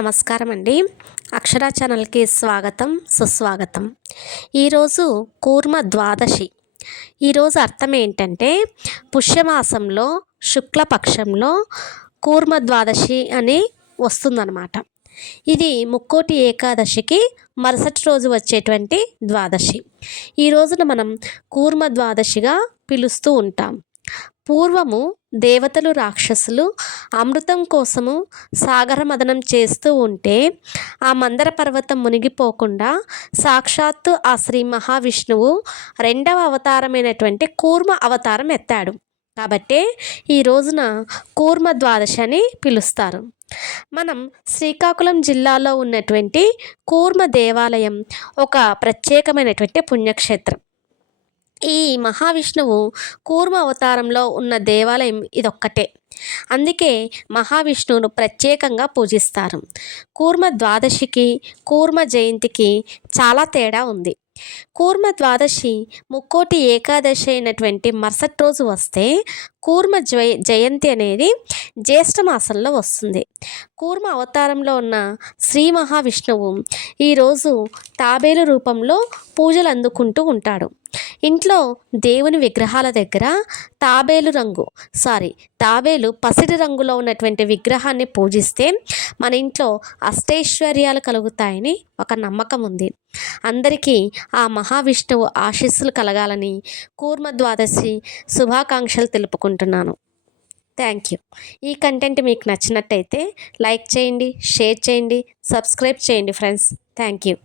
నమస్కారం అండి. అక్షర ఛానల్కి స్వాగతం, సుస్వాగతం. ఈరోజు కూర్మ ద్వాదశి. ఈరోజు అర్థం ఏంటంటే పుష్యమాసంలో శుక్లపక్షంలో కూర్మ ద్వాదశి అని వస్తుందన్నమాట. ఇది ముక్కోటి ఏకాదశికి మరుసటి రోజు వచ్చేటువంటి ద్వాదశి. ఈ రోజున మనం కూర్మ ద్వాదశిగా పిలుస్తూ ఉంటాం. పూర్వము దేవతలు రాక్షసులు అమృతం కోసము సాగర మదనం చేస్తూ ఉంటే ఆ మందర పర్వతం మునిగిపోకుండా సాక్షాత్తు ఆ శ్రీ మహావిష్ణువు రెండవ అవతారమైనటువంటి కూర్మ అవతారం ఎత్తాడు. కాబట్టే ఈ రోజున కూర్మ ద్వాదశి అని పిలుస్తారు. మనం శ్రీకాకుళం జిల్లాలో ఉన్నటువంటి కూర్మ దేవాలయం ఒక ప్రత్యేకమైనటువంటి పుణ్యక్షేత్రం. ఈ మహావిష్ణువు కూర్మ అవతారంలో ఉన్న దేవాలయం ఇదొక్కటే. అందుకే మహావిష్ణువును ప్రత్యేకంగా పూజిస్తారు. కూర్మ ద్వాదశికి కూర్మ జయంతికి చాలా తేడా ఉంది. కూర్మ ద్వాదశి ముక్కోటి ఏకాదశి అయినటువంటి మరుసటి రోజు వస్తే కూర్మ జయంతి అనేది జ్యేష్ఠ మాసంలో వస్తుంది. కూర్మ అవతారంలో ఉన్న శ్రీ మహావిష్ణువు ఈరోజు తాబేలు రూపంలో పూజలు అందుకుంటూ ఉంటాడు. ఇంట్లో దేవుని విగ్రహాల దగ్గర తాబేలు పసిడి రంగులో ఉన్నటువంటి విగ్రహాన్ని పూజిస్తే మన ఇంట్లో అష్టైశ్వర్యాలు కలుగుతాయని ఒక నమ్మకం ఉంది. అందరికీ ఆ మహావిష్ణువు ఆశీస్సులు కలగాలని కూర్మ ద్వాదశి శుభాకాంక్షలు తెలుపుకుంటున్నాను. Thank you. ఈ కంటెంట్ మీకు నచ్చినట్టయితే లైక్ చేయండి, షేర్ చేయండి, సబ్స్క్రైబ్ చేయండి ఫ్రెండ్స్. Thank you.